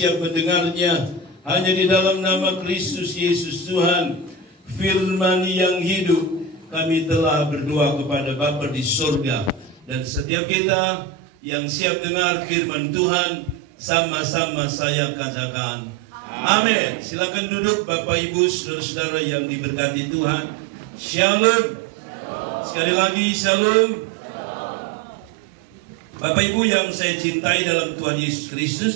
siap mendengarnya. Hanya di dalam nama Kristus Yesus Tuhan, firman yang hidup, kami telah berdoa kepada Bapa di surga. Dan setiap kita yang siap dengar firman Tuhan, sama-sama saya katakan amin. Silakan duduk Bapak Ibu, saudara-saudara yang diberkati Tuhan. Shalom. Sekali lagi shalom. Bapak Ibu yang saya cintai dalam Tuhan Yesus Kristus,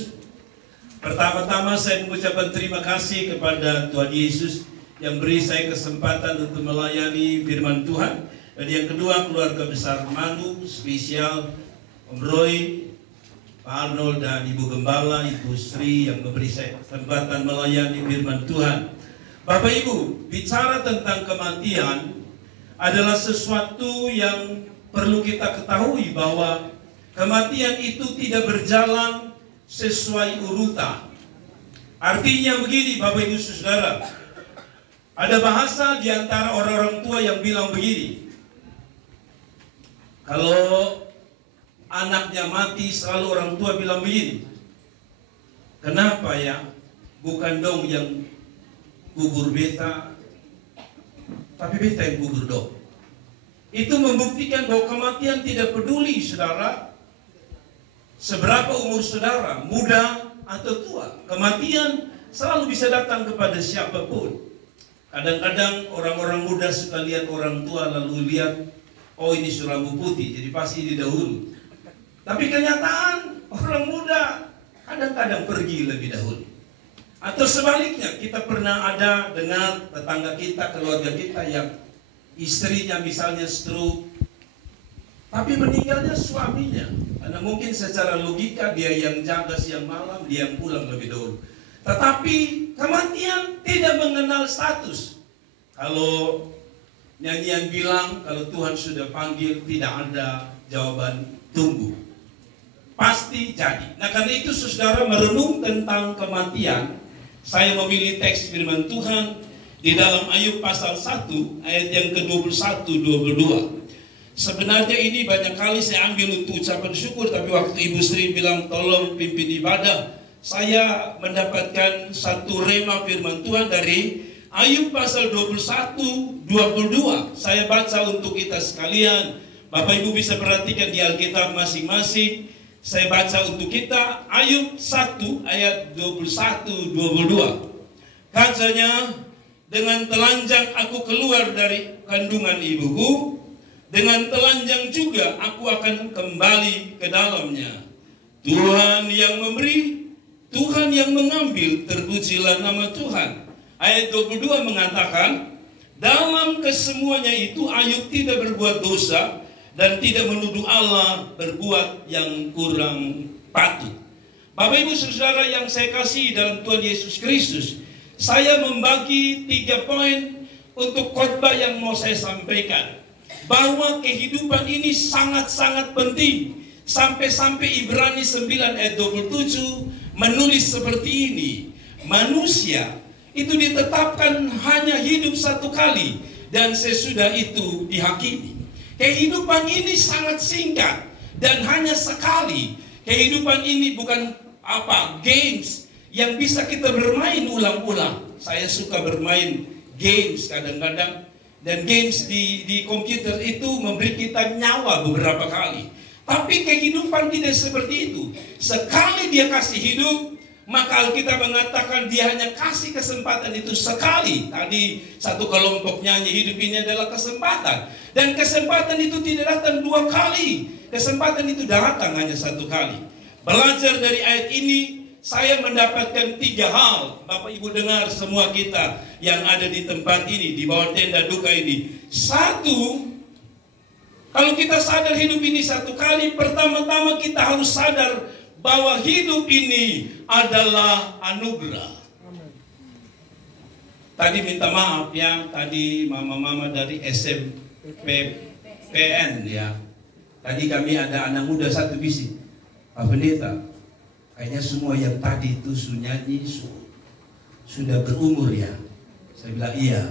pertama-tama saya mengucapkan terima kasih kepada Tuhan Yesus yang beri saya kesempatan untuk melayani firman Tuhan. Dan yang kedua, keluarga besar Manu, spesial Om Roy, Pak Arnold, dan Ibu Gembala, Ibu Sri yang memberi saya kesempatan melayani firman Tuhan. Bapak Ibu, bicara tentang kematian adalah sesuatu yang perlu kita ketahui, bahwa kematian itu tidak berjalan sesuai urutan. Artinya begini Bapak Ibu Saudara, ada bahasa di antara orang-orang tua yang bilang begini, kalau anaknya mati selalu orang tua bilang begini, kenapa ya, bukan dong yang gugur beta, tapi beta yang gugur dong. Itu membuktikan bahwa kematian tidak peduli saudara, seberapa umur saudara, muda atau tua, kematian selalu bisa datang kepada siapapun. Kadang-kadang orang-orang muda suka lihat orang tua lalu lihat, oh ini rambut putih, jadi pasti ini dahulu. Tapi kenyataan orang muda kadang-kadang pergi lebih dahulu. Atau sebaliknya, kita pernah ada dengan tetangga kita, keluarga kita yang istrinya misalnya stroke, tapi meninggalnya suaminya. Karena mungkin secara logika dia yang jaga siang malam, dia yang pulang lebih dahulu. Tetapi kematian tidak mengenal status. Kalau nyanyian bilang, kalau Tuhan sudah panggil, tidak ada jawaban tunggu, pasti jadi. Nah karena itu saudara merenung tentang kematian, saya memilih teks firman Tuhan di dalam Ayub pasal 1 ayat yang ke-21-22. Sebenarnya ini banyak kali saya ambil untuk ucapan syukur, tapi waktu Ibu Sri bilang tolong pimpin ibadah, saya mendapatkan satu rema firman Tuhan dari Ayub pasal 21-22. Saya baca untuk kita sekalian. Bapak Ibu bisa perhatikan di Alkitab masing-masing. Saya baca untuk kita Ayub 1 ayat 21-22. Katanya, dengan telanjang aku keluar dari kandungan ibuku, dengan telanjang juga aku akan kembali ke dalamnya. Tuhan yang memberi, Tuhan yang mengambil, terpujilah nama Tuhan. Ayat 22 mengatakan, dalam kesemuanya itu Ayub tidak berbuat dosa dan tidak menuduh Allah berbuat yang kurang patut. Bapak Ibu Saudara yang saya kasih dalam Tuhan Yesus Kristus, saya membagi 3 poin untuk khotbah yang mau saya sampaikan. Bahwa kehidupan ini sangat-sangat penting. Sampai-sampai Ibrani 9 ayat 27 menulis seperti ini. Manusia itu ditetapkan hanya hidup satu kali, dan sesudah itu dihakimi. Kehidupan ini sangat singkat dan hanya sekali. Kehidupan ini bukan games yang bisa kita bermain ulang-ulang. Saya suka bermain games kadang-kadang. Dan games di komputer itu memberi kita nyawa beberapa kali. Tapi kehidupan tidak seperti itu. Sekali dia kasih hidup, maka Alkitab mengatakan dia hanya kasih kesempatan itu sekali. Tadi satu kelompok nyanyi, hidup ini adalah kesempatan. Dan kesempatan itu tidak datang 2 kali. Kesempatan itu datang hanya 1 kali. Belajar dari ayat ini, saya mendapatkan 3 hal. Bapak Ibu dengar semua kita yang ada di tempat ini, di bawah tenda duka ini. 1, kalau kita sadar hidup ini 1 kali, pertama-tama kita harus sadar bahwa hidup ini adalah anugerah. Tadi minta maaf ya, tadi mama-mama dari SMPPN ya. Tadi kami ada anak muda satu bisik, Pak Pendeta, kayaknya semua yang tadi itu nyanyi sudah berumur ya. Saya bilang iya.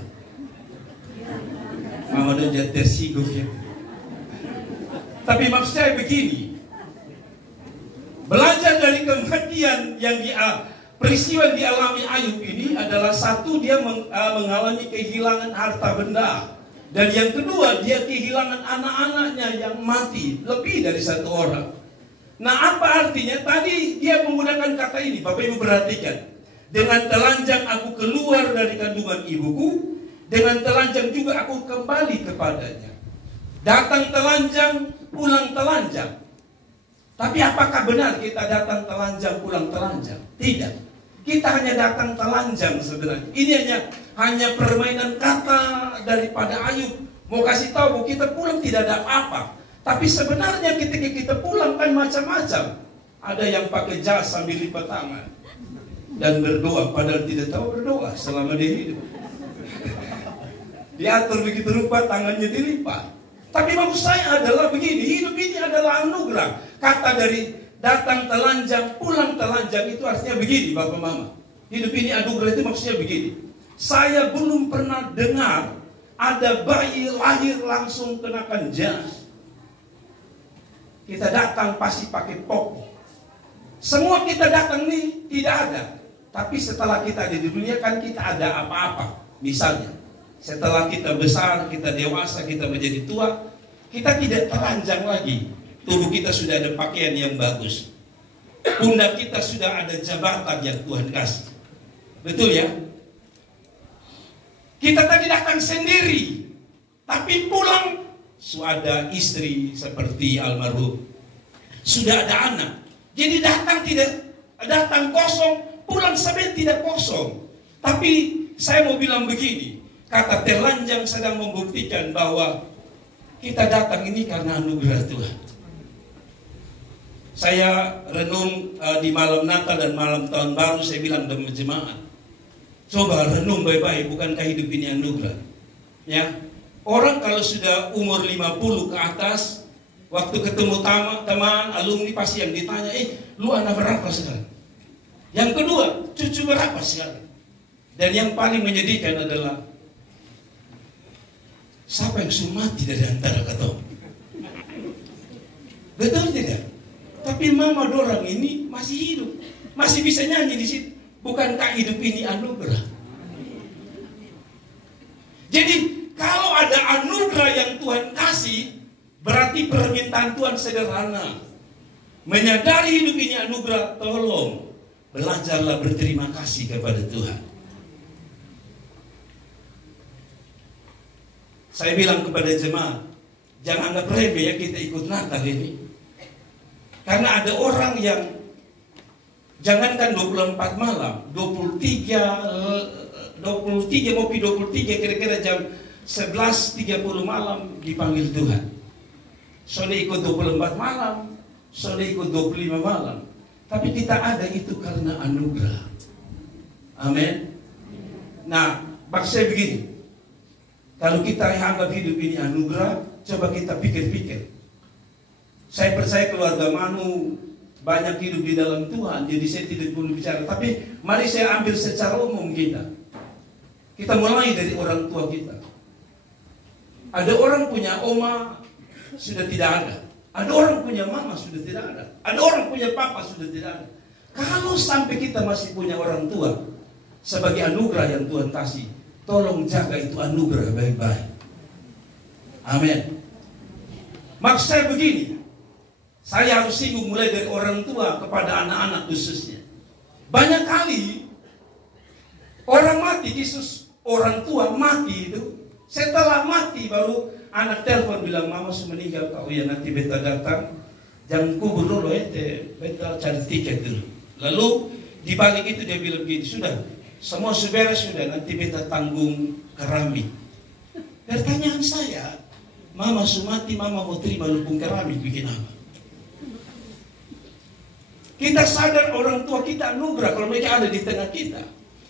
Mama udah tersinggung ya. Tapi maksud saya begini, belajar dari kematian yang peristiwa yang dialami Ayub ini adalah satu, dia mengalami kehilangan harta benda. Dan yang kedua, dia kehilangan anak-anaknya yang mati, lebih dari satu orang. Nah, apa artinya? Tadi dia menggunakan kata ini, Bapak Ibu perhatikan. Dengan telanjang aku keluar dari kandungan ibuku, dengan telanjang juga aku kembali kepadanya. Datang telanjang, pulang telanjang. Tapi apakah benar kita datang telanjang, pulang telanjang? Tidak. Kita hanya datang telanjang sebenarnya. Ini hanya permainan kata daripada Ayub. Mau kasih tahu bahwa kita pulang tidak ada apa-apa. Tapi sebenarnya ketika kita pulang kan macam-macam. Ada yang pakai jas sambil lipat tangan dan berdoa, padahal tidak tahu berdoa selama dia hidup. Diatur begitu rupa, tangannya dilipat. Tapi maksud saya adalah begini, hidup ini adalah anugerah. Kata dari datang telanjang, pulang telanjang itu artinya begini, Bapak Mama. Hidup ini anugerah itu maksudnya begini. Saya belum pernah dengar ada bayi lahir langsung kenakan jas. Kita datang pasti pakai pop. Semua kita datang nih tidak ada. Tapi setelah kita ada di dunia kan kita ada apa-apa. Misalnya, setelah kita besar, kita dewasa, kita menjadi tua, kita tidak telanjang lagi. Tubuh kita sudah ada pakaian yang bagus. Pundak kita sudah ada jabatan yang Tuhan kasih. Betul ya? Kita tadi datang sendiri, tapi pulang sudah ada istri seperti almarhum, sudah ada anak. Jadi datang kosong, pulang sebenarnya tidak kosong. Tapi saya mau bilang begini, kata telanjang sedang membuktikan bahwa kita datang ini karena anugerah Tuhan. Saya renung di malam Natal dan malam Tahun Baru, saya bilang dalam jemaat, coba renung baik-baik, bukankah hidup ini anugerah? Ya, orang kalau sudah umur 50 ke atas, waktu ketemu teman, alumni pasti yang ditanya, lu anak berapa sekarang? Yang kedua, cucu berapa sekarang? Dan yang paling menyedihkan adalah, siapa yang sudah mati dari antara kata? Betul tidak? Tapi mama dorang ini masih hidup, masih bisa nyanyi di situ. Bukankah hidup ini anugerah? Jadi kalau ada anugerah yang Tuhan kasih, berarti permintaan Tuhan sederhana. Menyadari hidup ini anugerah, tolong belajarlah berterima kasih kepada Tuhan. Saya bilang kepada jemaat, jangan anggap remeh ya kita ikut Natal ini. Karena ada orang yang jangankan 24 malam, 23 mau 23 kira-kira jam 11.30 malam dipanggil Tuhan. Saudara ikut 24 malam, saudara ikut 25 malam. Tapi kita ada itu karena anugerah. Amin. Nah, maksud saya begini. Kalau kita anggap hidup ini anugerah, coba kita pikir-pikir. Saya percaya keluarga Manu banyak hidup di dalam Tuhan, jadi saya tidak perlu bicara. Tapi mari saya ambil secara umum kita. Kita mulai dari orang tua kita. Ada orang punya oma sudah tidak ada. Ada orang punya mama sudah tidak ada. Ada orang punya papa sudah tidak ada. Kalau sampai kita masih punya orang tua sebagai anugerah yang Tuhan kasih, tolong jaga itu anugerah baik-baik. Amin. Maksud saya begini, saya harus singgung mulai dari orang tua kepada anak-anak khususnya. Banyak kali orang mati, Yesus orang tua mati itu, setelah mati baru anak telepon bilang, mama sudah meninggal. Oh ya, nanti beta datang, jangan kubur dulu beta cari tiket dulu. Lalu di balik itu dia bilang begini, sudah semua beres sudah, nanti beta tanggung keramik. Pertanyaan saya, mama sudah mati, mama mau terima lumpung keramik bikin apa? Kita sadar orang tua kita anugerah kalau mereka ada di tengah kita.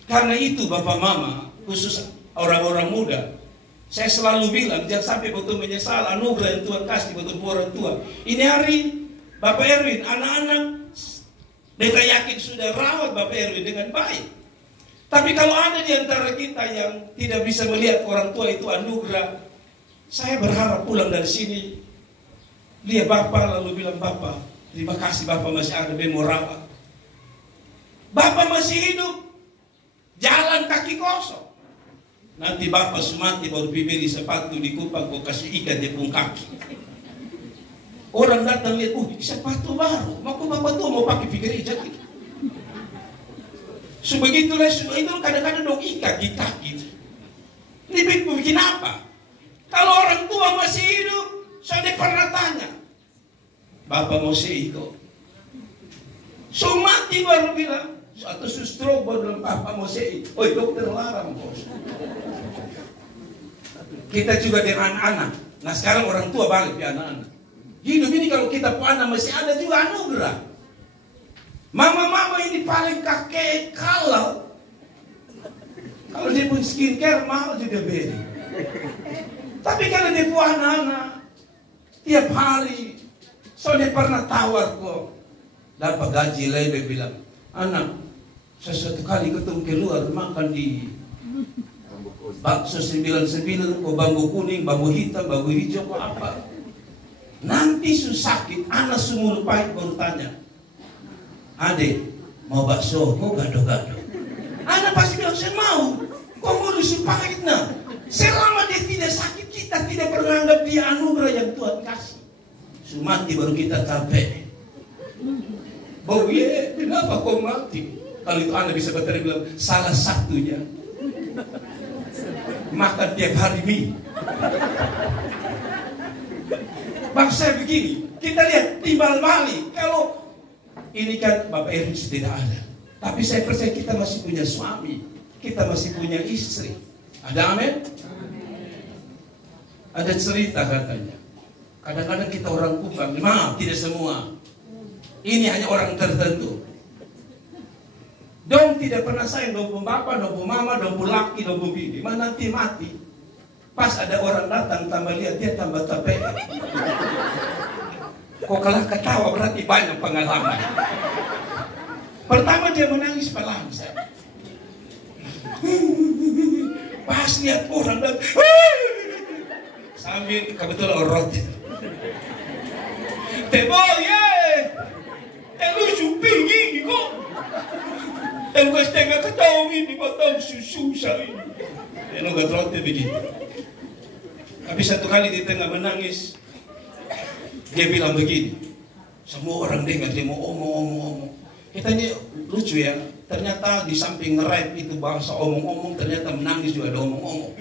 Karena itu Bapak Mama, khusus orang-orang muda, saya selalu bilang jangan sampai betul menyesal anugerah yang Tuhan kasih betul orang tua. Ini hari Bapak Erwin, anak-anak, beta yakin sudah rawat Bapak Erwin dengan baik. Tapi kalau ada di antara kita yang tidak bisa melihat orang tua itu anugerah, saya berharap pulang dari sini lihat Bapak lalu bilang, Bapak, terima kasih Bapak masih ada, mau rawat. Bapak masih hidup, jalan kaki kosong. Nanti bapak semati baru beli sepatu di Kupang, kau kasih ikan di pung kaki. Orang datang lihat, sepatu baru. Maka bapak tuh mau pakai gereja gitu. Sebegitulah itu kadang-kadang dong ikat di kaki. Ini bikin apa? Kalau orang tua masih hidup, saya pernah tanya, bapak mau seiko? Mati baru bilang, atau stroke baru bilang, bapak mau seiko? Oh, dokter larang bos. Kita juga dengan anak-anak. Nah sekarang orang tua balik ke anak-anak. Hidup ini kalau kita punya anak masih ada juga anugerah. Mama-mama ini paling kakek kalau dia pun skincare mahal juga beri. Tapi kalau dia punya anak-anak tiap hari, dia pernah tawar kok dapat gaji lebih bilang, anak sesuatu kali ketemu keluar makan di bakso 99 kok bambu kuning, bambu hitam, bambu hijau kok apa? Nanti sakit, anak semua pahit baru tanya, adek mau bakso, kok gado-gado? Anak pasti bilang saya mau. Kok mau pahit nah? Selama dia tidak sakit, kita tidak pernah anggap dia anugerah yang Tuhan kasih. Mati baru kita capek. Oh iya, kenapa kau mati? Kalau itu anak bisa bertanya bilang, salah satunya makan tiap hari mie. Bangsa begini, kita lihat timbal balik. Kalau ini kan Bapak Ernst tidak ada, tapi saya percaya kita masih punya suami, kita masih punya istri. Ada amin? Ada cerita katanya. Kadang-kadang kita orang Kupang, maaf tidak semua. Ini hanya orang tertentu. Dong tidak pernah sayang dong bapak, dong mama, dong laki, dong bini. Mana nanti mati. Pas ada orang datang tambah lihat dia tambah capek. Kok kalah ketawa berarti banyak pengalaman. Pertama dia menangis pelan. Pas lihat orang dan sambil kebetulan orang tebo ye, lu supir gini kok. Gue setengah ketawa ini, kau tahu susah ini. Lu gak terlalu begitu. Tapi satu kali di tengah menangis, dia bilang begini. Semua orang dengar dia mau omong-omong. Kitanya lucu ya. Ternyata di samping nge-rap itu bahasa omong-omong, ternyata menangis juga ada omong-omong.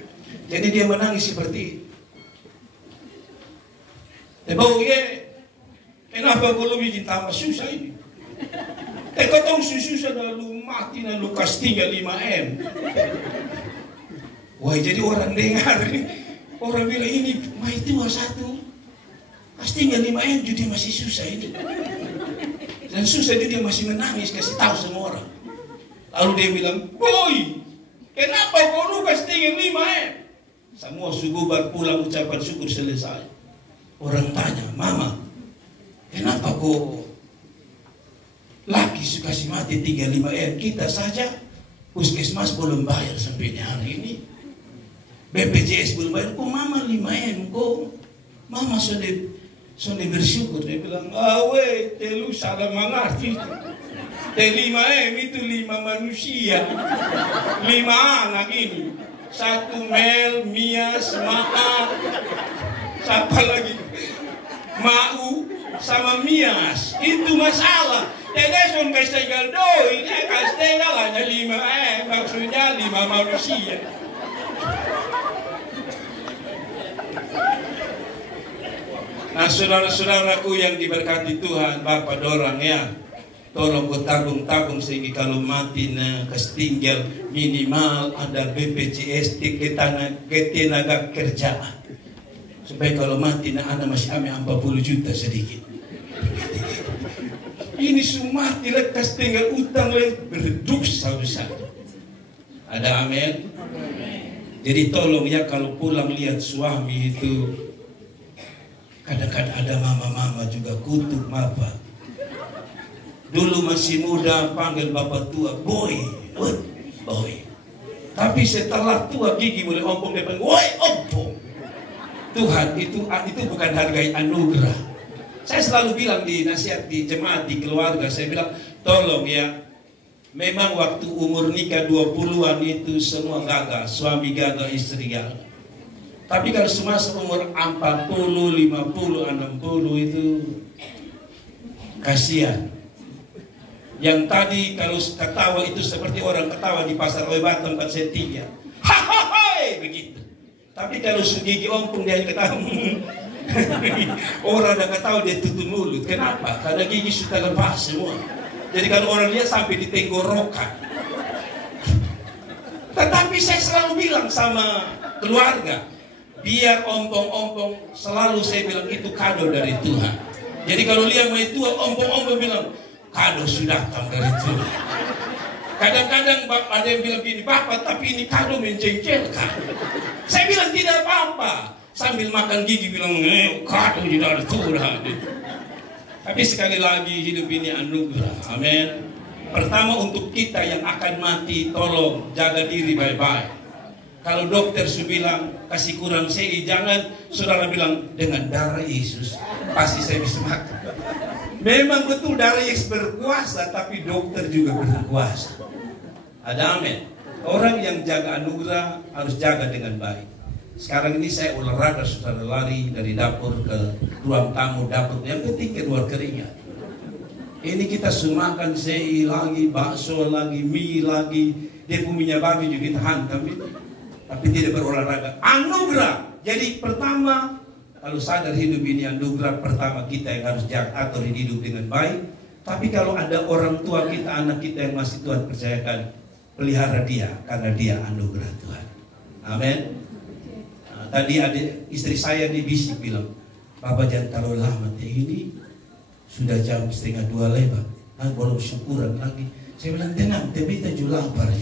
Jadi dia menangis seperti itu. Tebau ye, kenapa kau bikin tambah susah ini? Kau tahu susah lalu mati lalu kas tinggal 5M. Wah jadi orang dengar, orang bilang ini itu satu, kas tinggal 5M jadi masih susah ini. Dan susah dia masih menangis kasih tahu semua orang. Lalu dia bilang, boy, kenapa kau lukas tinggal 5M? Semua sugubar pulang ucapan syukur selesai. Orang tanya, mama, kenapa kau laki suka si mati 35M? Kita saja puskesmas belum bayar sampai hari ini, BPJS belum bayar. Kok mama 5M? Kok mama sudah bersyukur? Dia bilang, awe, telu salah mengerti. T5M itu 5 manusia, 5 anak ini, 1 Mel, Mias, Maa, siapa lagi? Mau sama Mias, itu masalah. Telepon Kastegel doi, Kastegel hanya 5M, maksudnya 5 manusia. Nah saudara-saudaraku yang diberkati Tuhan, Bapak dorang ya, tolong kau tabung-tabung sehingga kalau mati ketinggal minimal ada BPJS ketenaga kerjaan. Supaya kalau mati anak masih ambil 40 juta sedikit. Ini semua lekas tinggal utang berdosa besar. Ada amin? Jadi tolong ya kalau pulang lihat suami itu, kadang-kadang ada mama-mama juga kutuk bapak. Dulu masih muda panggil bapak tua, boy, boy. Tapi setelah tua gigi mulai ompong dia panggil, woi ompong. Tuhan itu bukan hargai anugerah. Saya selalu bilang di nasihat di jemaat di keluarga, saya bilang tolong ya, Memang waktu umur nikah 20-an itu semua gagal, suami gagal, istri gagal. Tapi kalau semua umur 40, 50, 60 itu kasihan. Yang tadi kalau ketawa itu seperti orang ketawa di pasar Obat tempat saya tinggal. Hahaha, begitu. Tapi kalau gigi ompong dia ketawa. Orang ada ketawa dia tutup mulut. Kenapa? Karena gigi sudah lepas semua. Jadi kalau orang lihat sampai di tenggorokan. Tetapi saya selalu bilang sama keluarga, biar ompong-ompong, selalu saya bilang itu kado dari Tuhan. Jadi kalau lihat mau itu ompong-ompong bilang, kado sudah datang dari Tuhan. Kadang-kadang ada yang bilang gini, Bapak, tapi ini kado menjengkelkan. Saya bilang tidak apa-apa. Sambil makan gigi bilang, kado tidak ada Tuhan. Tapi sekali lagi hidup ini anugerah. Amin. Pertama untuk kita yang akan mati, tolong jaga diri baik-baik. Kalau dokter sudah bilang kasih kurang CI, jangan saudara bilang dengan darah Yesus pasti saya bisa makan. Memang betul darah Yesus berkuasa, tapi dokter juga berkuasa. Ada amin. Orang yang jaga anugerah harus jaga dengan baik. Sekarang ini saya olahraga, saudara, lari dari dapur ke ruang tamu, dapur yang penting keluar keringat. Ini kita sumakan CI lagi, bakso lagi, mie lagi, dia punya babi juga kita hantam, tapi tidak berolahraga. Anugerah. Jadi pertama, kalau sadar hidup ini anugerah, pertama kita yang harus jaga atur hidup dengan baik. Tapi kalau ada orang tua kita, anak kita yang masih Tuhan percayakan, pelihara dia karena dia anugerah Tuhan. Amin. Tadi ada istri saya dibisik bilang, Bapak jangan terlalu lama, ini sudah jam 1:30 lewat, belum syukuran lagi. Saya bilang tenang, tapi kita juga lapar.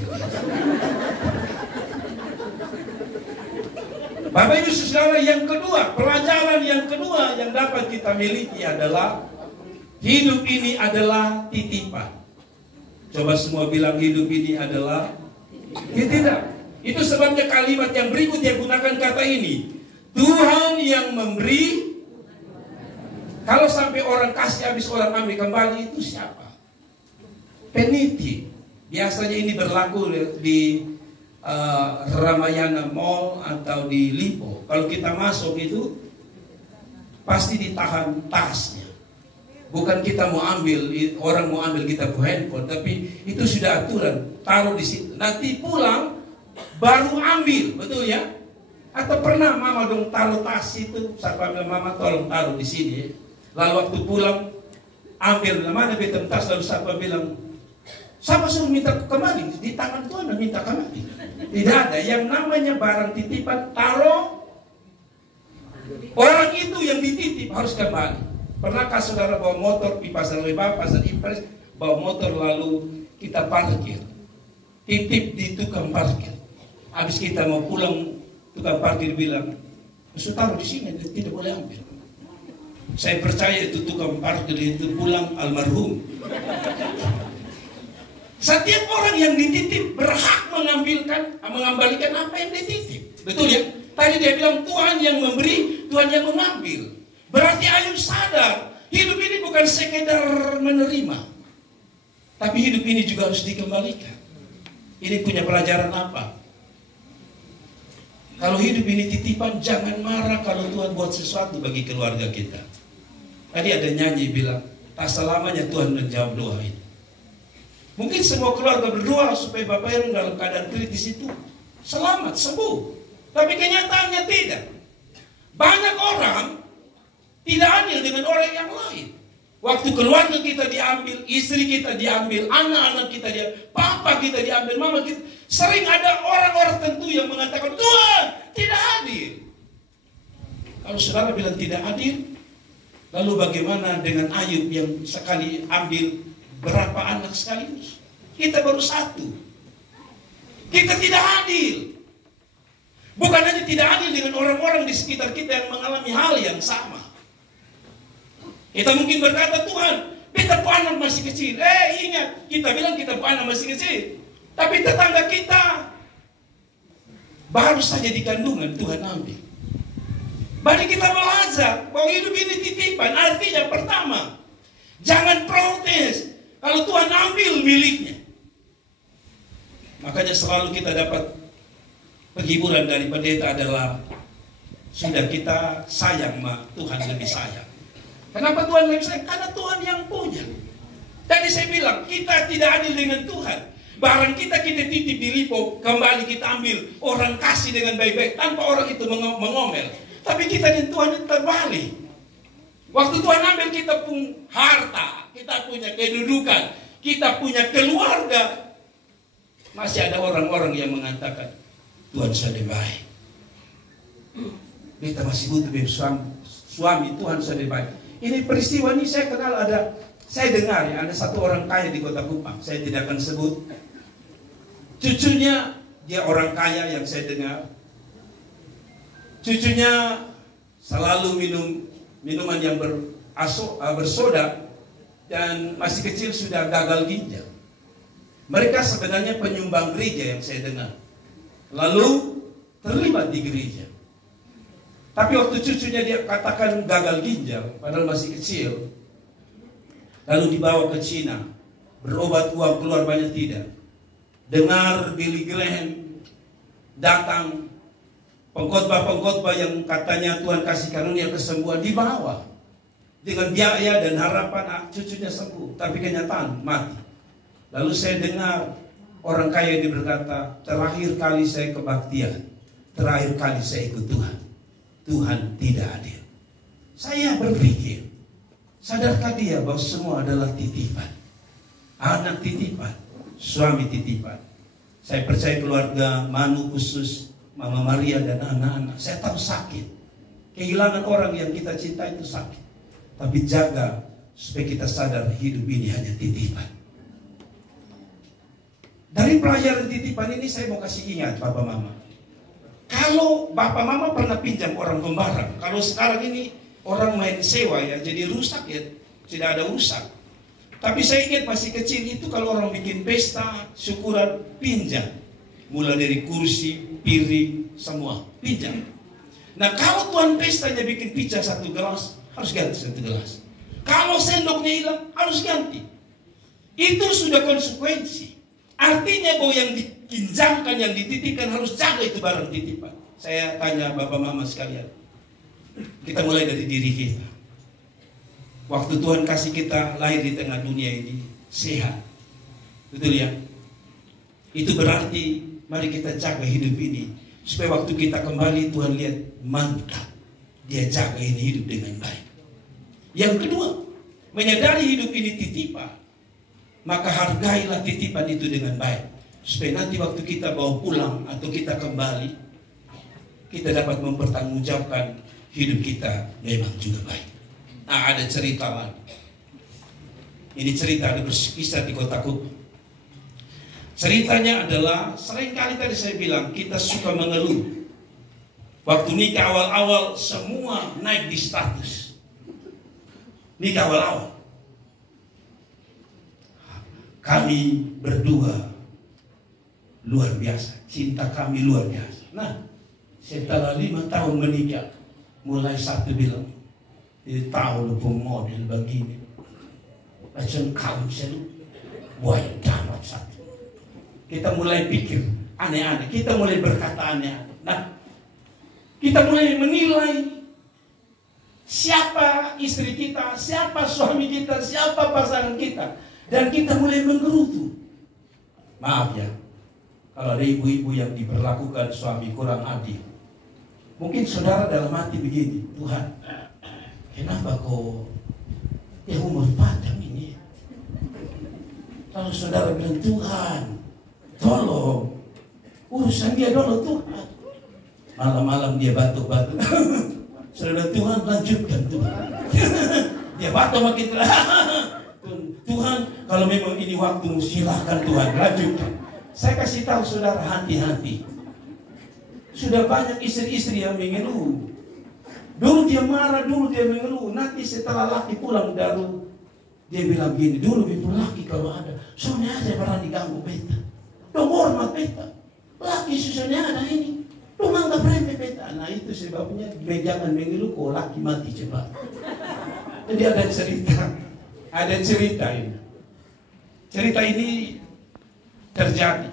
Bapak Ibu Saudara, yang kedua, pelajaran yang kedua yang dapat kita miliki adalah hidup ini adalah titipan. Coba semua bilang hidup ini adalah titipan. Itu sebabnya kalimat yang berikut dia gunakan kata ini. Tuhan yang memberi. Kalau sampai orang kasih habis orang ambil kembali, itu siapa? Peniti. Biasanya ini berlaku di Ramayana Mall atau di Lipo. Kalau kita masuk itu pasti ditahan tasnya. Bukan kita mau ambil, orang mau ambil kita punya handphone, tapi itu sudah aturan, taruh di situ. Nanti pulang baru ambil, betul ya? Atau pernah mama dong taruh tas itu, siapa bilang mama tolong taruh di sini. Lalu waktu pulang ambil, mana betul tas, lalu siapa bilang, siapa suruh minta kembali? Di tangan Tuhan minta kembali. Tidak ada, yang namanya barang titipan taruh, orang itu yang dititip harus kembali. Pernahkah saudara bawa motor di pasar Lebak, pasar Impres, bawa motor lalu kita parkir, titip di tukang parkir. Habis kita mau pulang, tukang parkir bilang, "Sudah taruh di sini, tidak boleh ambil." Saya percaya itu tukang parkir itu pulang almarhum. Setiap orang yang dititip berhak mengembalikan apa yang dititip. Betul ya? Tadi dia bilang Tuhan yang memberi, Tuhan yang mengambil. Berarti ayo sadar, hidup ini bukan sekedar menerima, tapi hidup ini juga harus dikembalikan. Ini punya pelajaran apa? Kalau hidup ini titipan, jangan marah kalau Tuhan buat sesuatu bagi keluarga kita. Tadi ada nyanyi bilang, tak selamanya Tuhan menjawab doa ini. Mungkin semua keluarga berdoa supaya Bapak Ibu dalam keadaan kritis itu selamat, sembuh. Tapi kenyataannya tidak. Banyak orang tidak adil dengan orang yang lain. Waktu keluarga kita diambil, istri kita diambil, anak-anak kita diambil, papa kita diambil, mama kita. Sering ada orang-orang tertentu yang mengatakan, Tuhan tidak adil. Kalau saudara bilang tidak adil, lalu bagaimana dengan Ayub yang sekali ambil berapa anak sekaligus? Kita baru satu. Kita tidak adil. Bukan hanya tidak adil dengan orang-orang di sekitar kita yang mengalami hal yang sama. Kita mungkin berkata, Tuhan, kita pun anak masih kecil. Ingat, kita bilang kita pun anak masih kecil. Tapi tetangga kita baru saja di kandungan Tuhan ambil. Bagi kita belajar bahwa hidup ini titipan. Artinya pertama, jangan protes kalau Tuhan ambil miliknya. Makanya selalu kita dapat penghiburan dari pendeta adalah sudah kita sayang, Tuhan lebih sayang. Kenapa Tuhan lebih sayang? Karena Tuhan yang punya. Tadi saya bilang, kita tidak adil dengan Tuhan. Barang kita titip di Lipo, kembali kita ambil. Orang kasih dengan baik-baik, tanpa orang itu mengomel. Tapi kita dan Tuhan itu terbalik. Waktu Tuhan ambil kita pun harta, kita punya kedudukan, kita punya keluarga, masih ada orang-orang yang mengatakan, Tuhan sudah baik. Kita masih butuh suami, Tuhan sudah baik. Ini peristiwa ini saya kenal saya dengar ya, ada satu orang kaya di Kota Kupang, saya tidak akan sebut. Cucunya, dia orang kaya yang saya dengar. Cucunya selalu minum minuman yang bersoda dan masih kecil sudah gagal ginjal. Mereka sebenarnya penyumbang gereja yang saya dengar. Lalu terlibat di gereja. Tapi waktu cucunya dia katakan gagal ginjal, padahal masih kecil, lalu dibawa ke Cina, berobat uang keluar banyak tidak. Dengar Billy Graham datang, pengkhotbah-pengkhotbah yang katanya Tuhan kasih karunia kesembuhan, dibawa dengan biaya dan harapan cucunya sembuh, tapi kenyataan mati. Lalu saya dengar orang kaya ini berkata, terakhir kali saya kebaktian, terakhir kali saya ikut Tuhan, Tuhan tidak adil. Saya berpikir, sadarkah dia bahwa semua adalah titipan? Anak titipan, suami titipan. Saya percaya keluarga Manu khusus, Mama Maria dan anak-anak, saya tahu sakit. Kehilangan orang yang kita cinta itu sakit. Tapi jaga supaya kita sadar hidup ini hanya titipan. Dari pelajaran titipan ini saya mau kasih ingat Bapak Mama. Kalau Bapak Mama pernah pinjam orang kembaran, kalau sekarang ini orang main sewa ya, jadi rusak ya, tidak ada rusak. Tapi saya ingat masih kecil itu kalau orang bikin pesta, syukuran, pinjam. Mulai dari kursi, piring, semua, pinjam. Nah kalau tuan pestanya bikin pizza 1 gelas, harus ganti 1 gelas. Kalau sendoknya hilang, harus ganti. Itu sudah konsekuensi. Artinya bahwa yang dipinjamkan, yang dititipkan harus jaga itu barang titipan. Saya tanya Bapak Mama sekalian, kita mulai dari diri kita. Waktu Tuhan kasih kita lahir di tengah dunia ini sehat, betul ya? Itu berarti mari kita jaga hidup ini supaya waktu kita kembali Tuhan lihat mantap, dia jaga ini hidup dengan baik. Yang kedua, menyadari hidup ini titipan, maka hargailah titipan itu dengan baik supaya nanti waktu kita bawa pulang atau kita kembali, kita dapat mempertanggungjawabkan hidup kita memang juga baik. Nah, ada cerita lagi. Ini cerita ada berkisah di Kota Kupang. Ceritanya adalah seringkali tadi saya bilang kita suka mengeluh. Waktu nikah awal-awal semua naik di status. Nikah awal-awal. Kami berdua luar biasa, cinta kami luar biasa. Nah, setelah 5 tahun menikah, mulai satu bilang, ini tahu lu model begini, macam kau selalu buaya dapat satu. Kita mulai pikir aneh-aneh, kita mulai berkata aneh-aneh. Nah, kita mulai menilai siapa istri kita, siapa suami kita, siapa pasangan kita. Dan kita mulai menggerutu. Maaf ya, kalau ada ibu-ibu yang diperlakukan suami kurang adil. Mungkin saudara dalam hati begini, Tuhan, kenapa kok dia umur panjang ini? Lalu saudara bilang, Tuhan, tolong, urusan dia dulu Tuhan. Malam-malam dia batuk-batuk. Saudara, Tuhan lanjutkan Tuhan. Dia batuk makin Tuhan, kalau memang ini waktu, silahkan Tuhan, lanjutkan. Saya kasih tahu saudara, hati-hati. Sudah banyak istri-istri yang mengeluh. Dulu dia marah, dulu dia mengeluh. Nanti setelah laki pulang baru dia bilang gini, dulu itu laki kalau ada, soalnya ada berani ganggu beta. Dong hormat beta. Laki susahnya ada ini. Dong anggap remeh beta. Nah itu sebabnya jangan mengeluh kok laki mati cepat. Jadi ada cerita. Ada cerita ini. Cerita ini terjadi.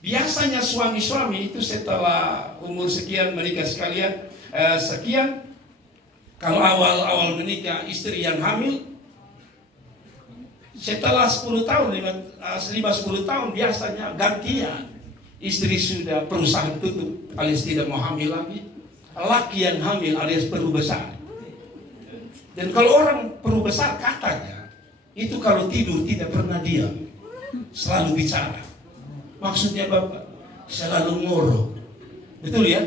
Biasanya suami-suami itu setelah umur sekian menikah sekian, kalau awal-awal menikah istri yang hamil, setelah 10 tahun, 5-10 tahun biasanya gantian. Istri sudah perusahaan tutup alias tidak mau hamil lagi, laki yang hamil alias perlu besar. Dan kalau orang perlu besar katanya, itu kalau tidur tidak pernah diam, selalu bicara. Maksudnya Bapak, selalu ngorok. Betul ya?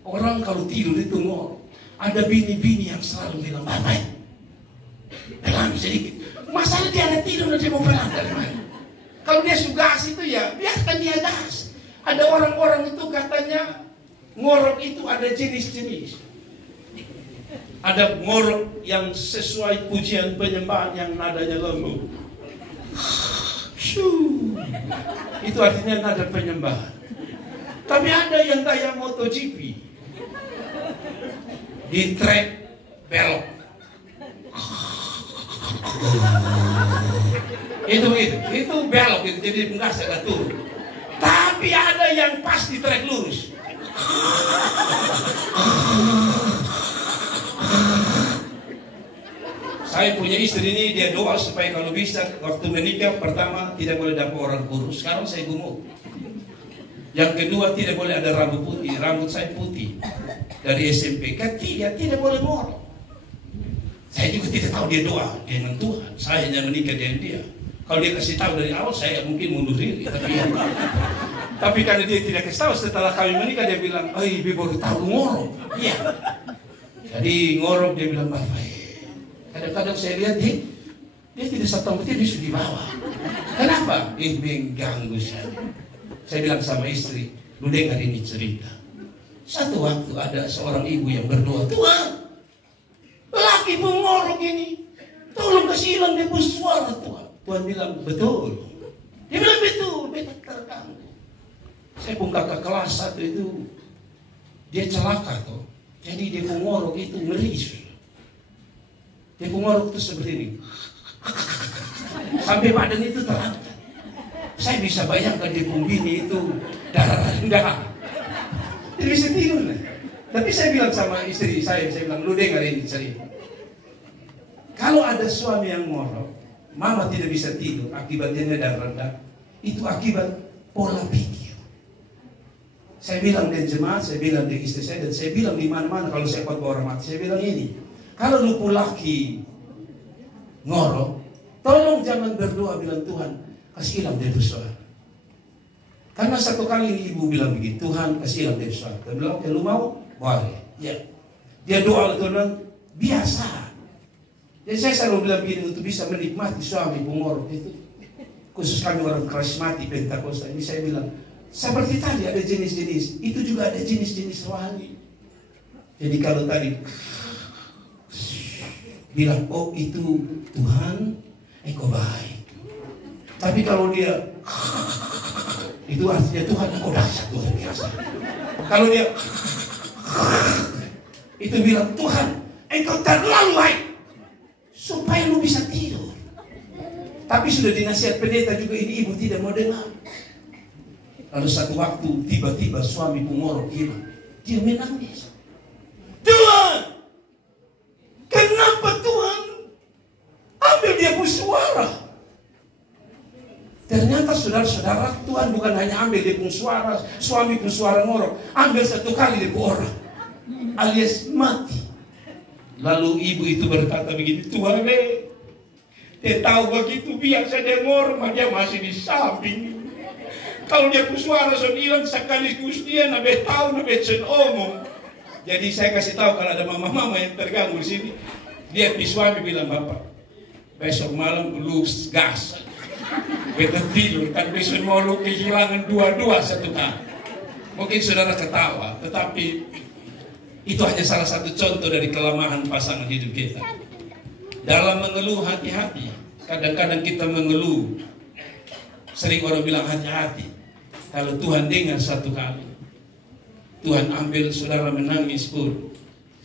Orang kalau tidur itu ngorok. Ada bini-bini yang selalu bilang, Bapak, pelan sedikit. Masalah dia ada tidur, dia mau pelan dari mana? Kalau dia sugas itu ya, biarkan dia gas. Ada orang-orang itu katanya, ngorok itu ada jenis-jenis. Ada ngorok yang sesuai pujian penyembahan yang nadanya lembut. Itu artinya nada penyembahan. Tapi ada yang kayak MotoGP, di track belok. Itu belok itu, jadi enggak saya turun. Tapi ada yang pas di track lurus. Saya punya istri ini, dia doa supaya kalau bisa waktu menikah pertama tidak boleh dapat orang kurus. Sekarang saya gemuk. Yang kedua tidak boleh ada rambut putih. Rambut saya putih dari SMP. Ketiga tidak boleh ngorok. Saya juga tidak tahu dia doa dengan Tuhan. Saya hanya menikah dengan dia. Kalau dia kasih tahu dari awal saya mungkin mundur diri. Tapi karena dia tidak kasih tahu, setelah kami menikah dia bilang, oh ibu baru tahu ngorok. Iya. Jadi ngorok dia bilang, Bapak. Kadang-kadang saya lihat dia tidak satu betul, dia sudah di bawah. Kenapa? Mengganggu saya. Saya bilang sama istri, lu dengar ini cerita. Satu waktu ada seorang ibu yang berdoa, Tuhan, laki pengorok ini, tolong kasih hilang dia punya suara Tuhan. Tuhan bilang, betul. Dia bilang betul, beta terganggu. Saya pun kakak kelas 1 itu, dia celaka tuh. Jadi dia pengorok itu ngeri. Dia pengorok itu seperti ini. Sampai badan itu terangkat. Saya bisa bayangkan dia pembini itu darah rendah. Dia bisa tidur. Tapi saya bilang sama istri saya bilang, lu dengar ini cerita. Kalau ada suami yang ngorok, mama tidak bisa tidur, akibatnya darah rendah. Itu akibat pola pikir. Saya bilang dengan jemaat, saya bilang dengan istri saya, dan saya bilang di mana-mana kalau saya khotbah orang mati, saya bilang ini. Kalau lu laki ngorok, tolong jangan berdoa bilang Tuhan kasih hilang dia suara. Karena satu kali ibu bilang begitu, Tuhan kasih hilang dia suara. Dia bilang, lu mau? Boleh. Ya. Dia doa Tuhan biasa. Jadi saya selalu bilang begini, untuk bisa menikmati suami pengorok itu, khusus kami orang karismatik Pentakosta ini, saya bilang seperti tadi ada jenis-jenis, itu juga ada jenis-jenis rohani. Jadi kalau tadi bilang, oh itu Tuhan, engkau baik. Tapi kalau dia itu artinya Tuhan engkau dahsyat, luar biasa. Kalau dia itu bilang, Tuhan engkau terlalu baik, supaya lu bisa tidur. Tapi sudah dinasihat pendeta juga, ini ibu tidak mau dengar. Lalu satu waktu tiba-tiba suami pengorok hilang. Dia menangis. Tuhan, kenapa Tuhan ambil dia punya suara? Ternyata saudara-saudara, Tuhan bukan hanya ambil dia punya suara, suami punya suara ngorok, ambil satu kali dia punya orang, alias mati. Lalu ibu itu berkata begini, Tuhan dia tahu begitu biasa dia ngorok, dia masih di samping. Kalau dia punya suara sudah hilang sekaligus dia nabe tahu nabe sen omong. Jadi saya kasih tahu kalau ada mama-mama yang terganggu di sini, dia suami bilang, Bapak, besok malam lu gas, beta tidur, kan besok mau lu kehilangan dua-dua satu kali. Mungkin saudara ketawa, tetapi itu hanya salah satu contoh dari kelemahan pasangan hidup kita. Dalam mengeluh hati-hati, kadang-kadang kita mengeluh, sering orang bilang hati-hati. Kalau Tuhan dengar satu kali, Tuhan ambil saudara menangis pun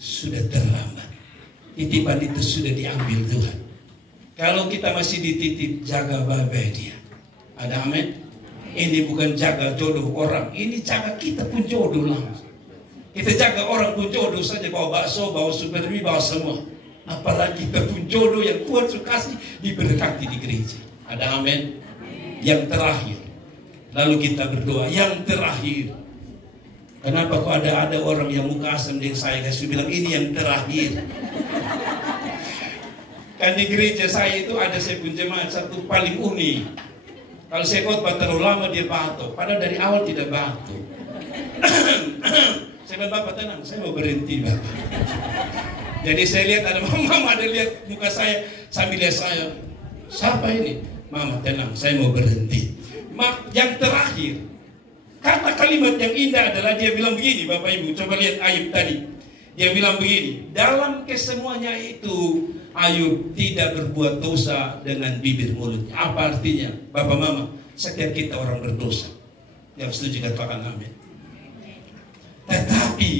sudah terlambat. Titipan itu sudah diambil Tuhan. Kalau kita masih dititip, jaga baik-baik dia. Ada amin? Ini bukan jaga jodoh orang, ini jaga kita pun jodoh langsung. Kita jaga orang pun jodoh saja, bawa bakso, bawa supermi, bawa semua. Apalagi kita pun jodoh yang Tuhan suka kasih diberkati di gereja. Ada amin? Yang terakhir, lalu kita berdoa. Yang terakhir, kenapa kok ada orang yang muka asam dengan saya bilang ini yang terakhir? Kan di gereja saya itu ada saya pun jemaat satu paling unik. Kalau saya khotbah terlalu lama dia batuk, padahal dari awal tidak batuk. Saya bilang, Bapak tenang, saya mau berhenti Bapak. Jadi saya lihat ada mama ada lihat muka saya sambil lihat saya. Siapa ini? Mama tenang, saya mau berhenti. Yang terakhir, kata kalimat yang indah adalah dia bilang begini, Bapak Ibu, coba lihat Ayub tadi. Dia bilang begini, dalam kesemuanya itu Ayub tidak berbuat dosa dengan bibir mulutnya. Apa artinya? Bapak Mama, setiap kita orang berdosa. Yang setuju katakan amin. Tetapi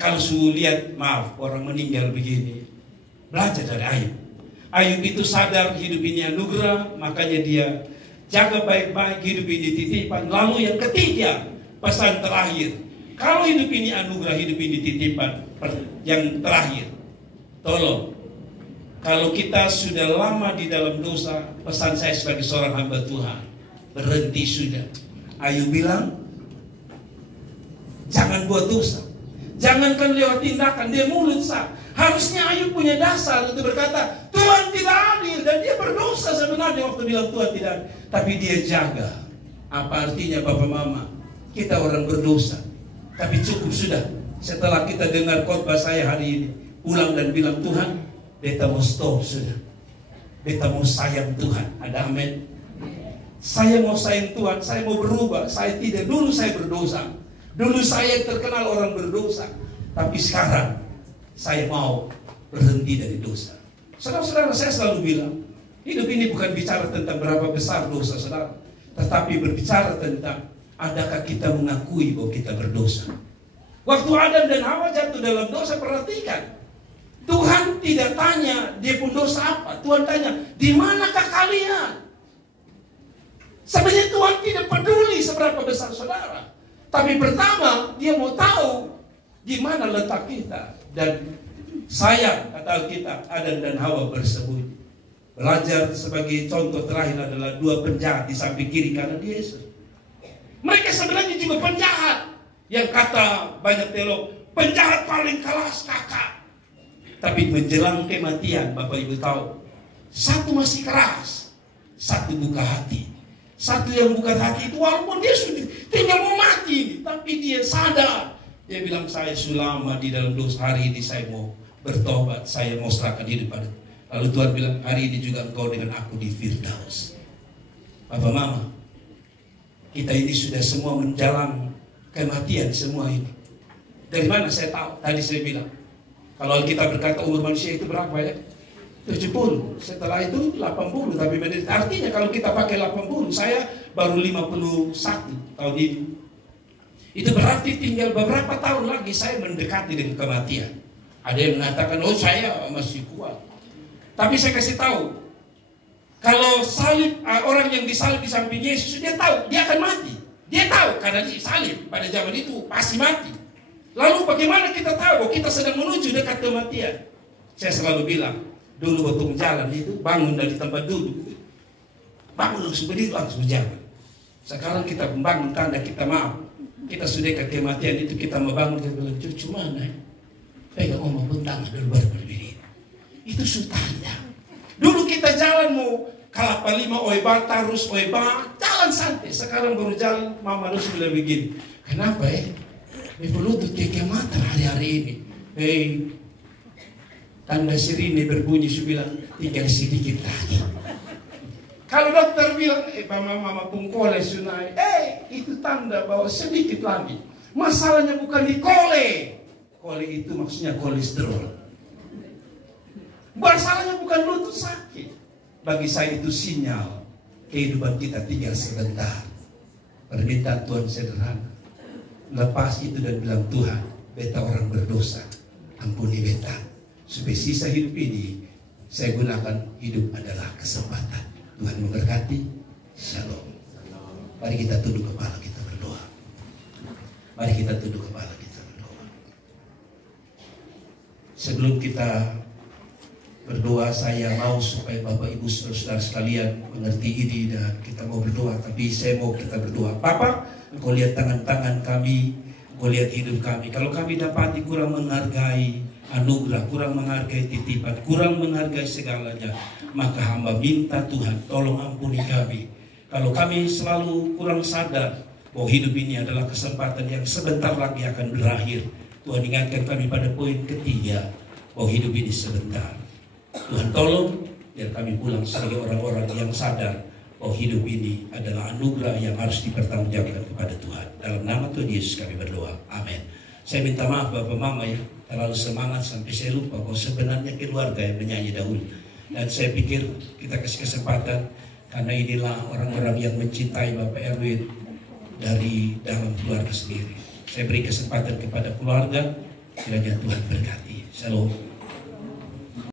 kalau sudah lihat, maaf, orang meninggal begini, belajar dari Ayub. Ayub itu sadar hidup ini anugerah, makanya dia jaga baik-baik hidup ini titipan. Lalu yang ketiga, pesan terakhir, kalau hidup ini anugerah, hidup ini titipan. Yang terakhir, tolong, kalau kita sudah lama di dalam dosa, pesan saya sebagai seorang hamba Tuhan, berhenti sudah. Ayub bilang, jangan buat dosa. Jangankan lewat tindakan, dia mulut sah. Harusnya Ayub punya dasar untuk berkata, Tuhan tidak adil, dan dia berdosa sebenarnya waktu bilang Tuhan tidak adil. Tapi dia jaga. Apa artinya Bapak Mama? Kita orang berdosa. Tapi cukup sudah. Setelah kita dengar khotbah saya hari ini, pulang dan bilang, Tuhan, beta mau stop sudah. Beta mau sayang Tuhan. Ada amin. Saya mau sayang Tuhan, saya mau berubah. Saya tidak, dulu saya berdosa. Dulu saya terkenal orang berdosa. Tapi sekarang saya mau berhenti dari dosa. Saudara-saudara, saya selalu bilang, hidup ini bukan bicara tentang berapa besar dosa saudara, tetapi berbicara tentang adakah kita mengakui bahwa kita berdosa. Waktu Adam dan Hawa jatuh dalam dosa, perhatikan, Tuhan tidak tanya dia pun dosa apa. Tuhan tanya, di manakah kalian? Sebenarnya Tuhan tidak peduli seberapa besar saudara. Tapi pertama, dia mau tahu di mana letak kita. Dan sayang, kata kita, Adam dan Hawa bersembunyi. Belajar sebagai contoh terakhir adalah dua penjahat di samping kiri kanan Yesus. Mereka sebenarnya juga penjahat. Yang kata banyak teolog, penjahat paling kelas kakak. Tapi menjelang kematian, Bapak Ibu tahu, satu masih keras, satu buka hati. Satu yang buka hati itu walaupun dia sudah tinggal mau mati, tapi dia sadar. Dia bilang, saya selama di dalam dosa, hari ini saya mau bertobat, saya mau serahkan diri pada. Lalu Tuhan bilang, hari ini juga engkau dengan aku di Firdaus. Bapak Mama, kita ini sudah semua menjalan kematian semua ini. Dari mana saya tahu? Tadi saya bilang, kalau kita berkata umur manusia itu berapa ya? 70, setelah itu 80, tapi artinya kalau kita pakai 80, saya baru 51 tahun ini. Itu berarti tinggal beberapa tahun lagi saya mendekati dengan kematian. Ada yang mengatakan, oh saya masih kuat. Tapi saya kasih tahu, kalau salib, orang yang disalib di samping Yesus, dia tahu, dia akan mati. Dia tahu, karena disalib pada zaman itu pasti mati. Lalu bagaimana kita tahu bahwa kita sedang menuju dekat kematian? Saya selalu bilang, dulu waktu jalan itu, bangun dari tempat duduk, bangun langsung berdiri, langsung jalan. Sekarang kita membangun tanda kita maaf. Kita sudah ke kematian itu, kita mau bangun, kita bilang, cucu mana? Pegang omong pun tangan dulu baru berdiri. Itu tanda. Dulu kita jalan mau Kalapa 5, Oeba, Tarus, Oeba, jalan santai. Sekarang baru jalan, Mama harus bilang begini. Kenapa ya? Berlutut kekematan hari-hari ini. Tanda sirine berbunyi, saya bilang, tinggal sedikit lagi. Kalau dokter bilang, mama pungkole sunai, itu tanda bahwa sedikit lagi. Masalahnya bukan di kole. Kole itu maksudnya kolesterol. Masalahnya bukan lutut sakit. Bagi saya itu sinyal kehidupan kita tinggal sebentar. Permintaan Tuhan sederhana. Lepas itu dan bilang, Tuhan, beta orang berdosa, ampuni beta. Supaya sisa hidup ini saya gunakan, hidup adalah kesempatan. Tuhan memberkati. Shalom. Mari kita tunduk kepala kita berdoa. Mari kita tunduk kepala kita berdoa. Sebelum kita berdoa, saya mau supaya Bapak Ibu Saudara sekalian mengerti ini dan kita mau berdoa. Tapi saya mau kita berdoa. Bapak, Engkau lihat tangan-tangan kami, Engkau lihat hidup kami. Kalau kami dapati kurang menghargai anugerah, kurang menghargai titipan, kurang menghargai segalanya, maka hamba minta Tuhan tolong ampuni kami. Kalau kami selalu kurang sadar bahwa hidup ini adalah kesempatan yang sebentar lagi akan berakhir, Tuhan ingatkan kami pada poin ketiga bahwa hidup ini sebentar. Tuhan tolong biar kami pulang sebagai orang-orang yang sadar bahwa hidup ini adalah anugerah yang harus dipertanggungjawabkan kepada Tuhan. Dalam nama Tuhan Yesus kami berdoa. Amin. Saya minta maaf Bapak Mama ya, terlalu semangat sampai saya lupa bahwa sebenarnya keluarga yang menyanyi dahulu. Dan saya pikir kita kasih kesempatan karena inilah orang-orang yang mencintai Bapak Erwin dari dalam keluarga sendiri. Saya beri kesempatan kepada keluarga, kiranya Tuhan berkati. Shalom.